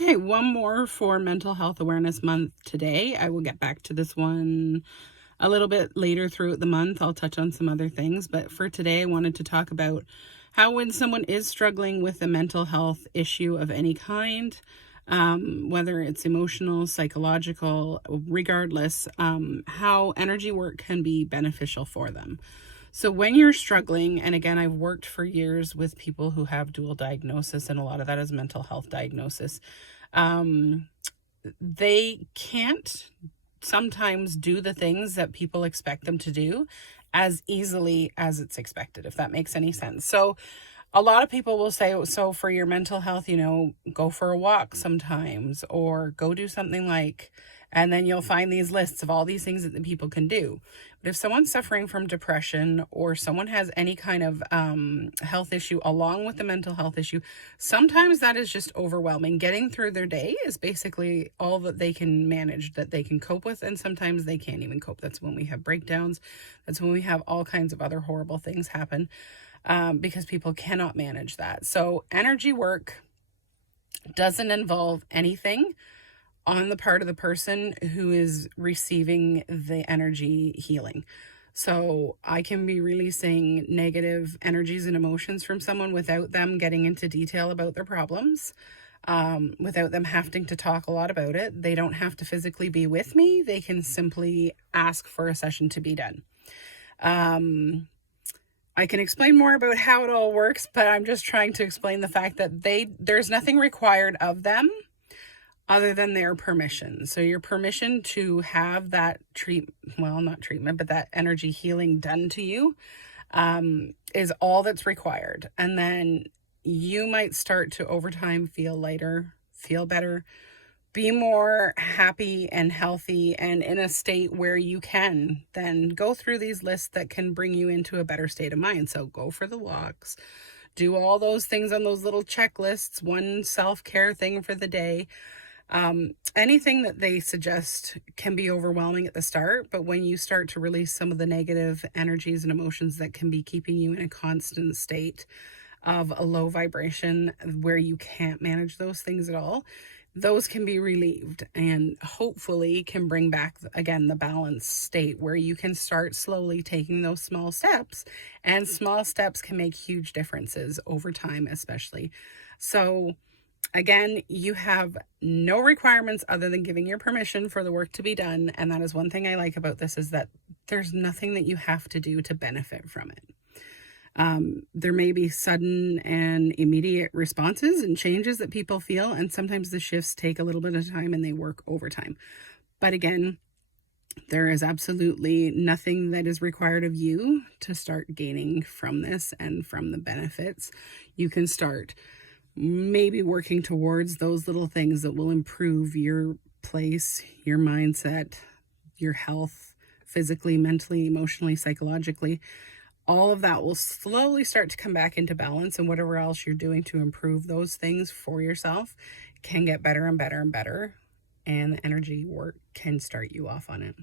Okay, one more for Mental Health Awareness Month today. I will get back to this one a little bit later throughout the month. I'll touch on some other things, but for today, I wanted to talk about how when someone is struggling with a mental health issue of any kind, whether it's emotional, psychological, regardless, how energy work can be beneficial for them. So when you're struggling, and again, I've worked for years with people who have dual diagnosis, and a lot of that is mental health diagnosis. Um, they can't sometimes do the things that people expect them to do as easily as it's expected, if that makes any sense. So a lot of people will say, so for your mental health, go for a walk sometimes, or go do something like, and then you'll find these lists of all these things that the people can do. But if someone's suffering from depression, or someone has any kind of health issue along with the mental health issue, sometimes that is just overwhelming. Getting through their day is basically all that they can manage, that they can cope with, and sometimes they can't even cope. That's when we have breakdowns. That's when we have all kinds of other horrible things happen. Because people cannot manage that. So energy work doesn't involve anything on the part of the person who is receiving the energy healing. So I can be releasing negative energies and emotions from someone without them getting into detail about their problems, without them having to talk a lot about it. They don't have to physically be with me. They can simply ask for a session to be done. I can explain more about how it all works, but I'm just trying to explain the fact that there's nothing required of them other than their permission. So your permission to have that not treatment, but that energy healing done to you, is all that's required. And then you might start to over time feel lighter, feel better, be more happy and healthy, and in a state where you can then go through these lists that can bring you into a better state of mind. So go for the walks, do all those things on those little checklists, one self-care thing for the day. Anything that they suggest can be overwhelming at the start, but when you start to release some of the negative energies and emotions that can be keeping you in a constant state of a low vibration where you can't manage those things at all, those can be relieved and hopefully can bring back, again, the balanced state where you can start slowly taking those small steps, and small steps can make huge differences over time, especially. So again, you have no requirements other than giving your permission for the work to be done. And that is one thing I like about this, is that there's nothing that you have to do to benefit from it. There may be sudden and immediate responses and changes that people feel, and sometimes the shifts take a little bit of time and they work overtime. But again, there is absolutely nothing that is required of you to start gaining from this and from the benefits. You can start maybe working towards those little things that will improve your place, your mindset, your health, physically, mentally, emotionally, psychologically. All of that will slowly start to come back into balance, and whatever else you're doing to improve those things for yourself can get better and better and better, and the energy work can start you off on it.